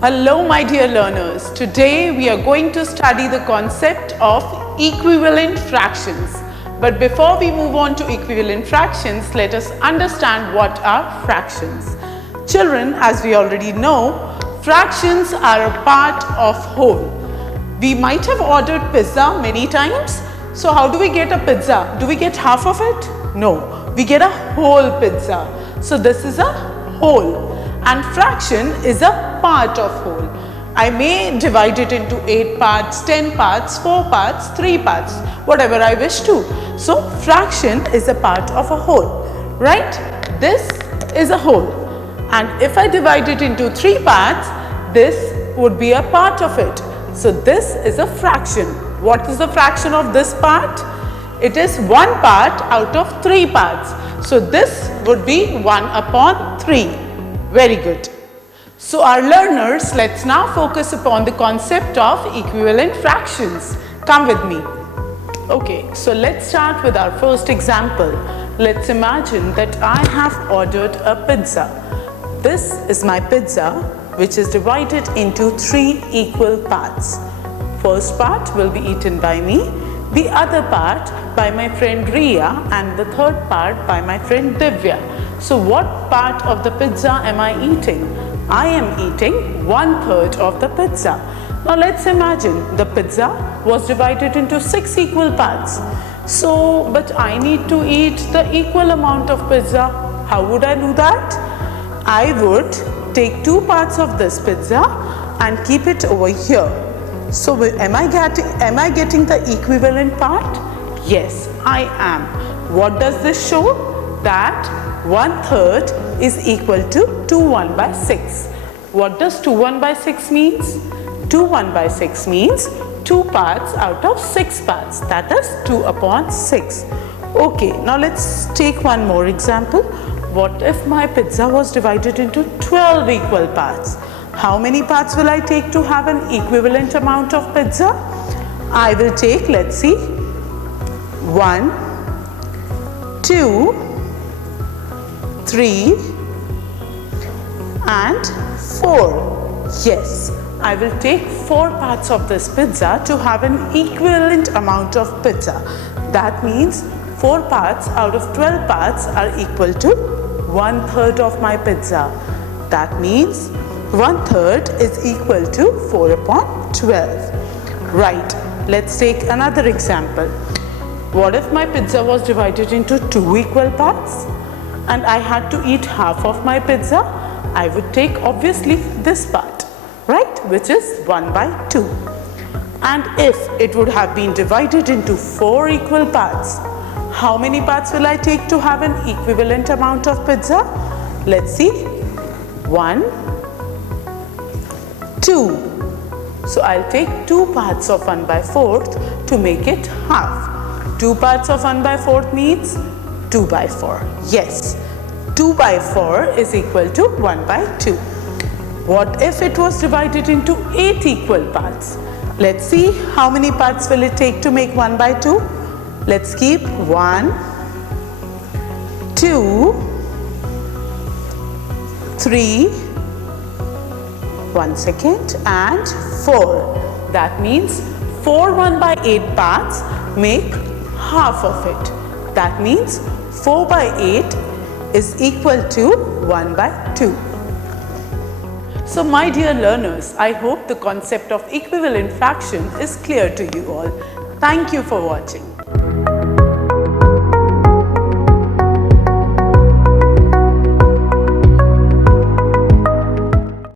Hello my dear learners, today we are going to study the concept of equivalent fractions. But before we move on to equivalent fractions, let us understand what are fractions. Children, as we already know, fractions are a part of whole. We might have ordered pizza many times. So how do we get a pizza? Do we get half of it? No, we get a whole pizza. So this is a whole. And fraction is a part of whole. I may divide it into 8 parts, 10 parts, 4 parts, 3 parts, whatever I wish to. So fraction is a part of a whole, right? This is a whole. And if I divide it into 3 parts, this would be a part of it. So this is a fraction. What is the fraction of this part? It is 1 part out of 3 parts. So this would be 1 upon 3. Very good. So our learners, let's now focus upon the concept of equivalent fractions. Come with me. Okay, so let's start with our first example. Let's imagine that I have ordered a pizza. This is my pizza, which is divided into 3 equal parts. First part will be eaten by me, the other part by my friend Riya, and the third part by my friend Divya. So what part of the pizza am I eating? I am eating 1/3 of the pizza. Now let's imagine the pizza was divided into 6 equal parts. But I need to eat the equal amount of pizza. How would I do that? I would take 2 parts of this pizza and keep it over here. So am I getting the equivalent part? Yes, I am. What does this show? That 1/3 is equal to 2 1 by 6. What does 2 1 by 6 means? 2 1 by 6 means 2 parts out of 6 parts. That is 2 upon 6. Okay, now let's take one more example. What if my pizza was divided into 12 equal parts? How many parts will I take to have an equivalent amount of pizza? I will take, let's see, 1, 2, 3 and 4. Yes, I will take 4 parts of this pizza to have an equivalent amount of pizza. That means 4 parts out of 12 parts are equal to 1/3 of my pizza. That means 1/3 is equal to 4 upon 12. Right, let's take another example. What if my pizza was divided into 2 equal parts? And I had to eat half of my pizza? I would take obviously this part, right, which is 1 by 2. And if it would have been divided into 4 equal parts, how many parts will I take to have an equivalent amount of pizza? Let's see, 1, 2. So I'll take 2 parts of 1 by 4th to make it half. 2 parts of 1 by 4th means 2 by 4. Yes, 2 by 4 is equal to 1 by 2. What if it was divided into 8 equal parts? Let's see how many parts will it take to make 1 by 2. Let's keep 1, 2, 3, 1 second, and 4. That means 4 1 by 8 parts make half of it. That means 4 by 8 is equal to 1 by 2. So my dear learners, I hope the concept of equivalent fraction is clear to you all. Thank you for watching.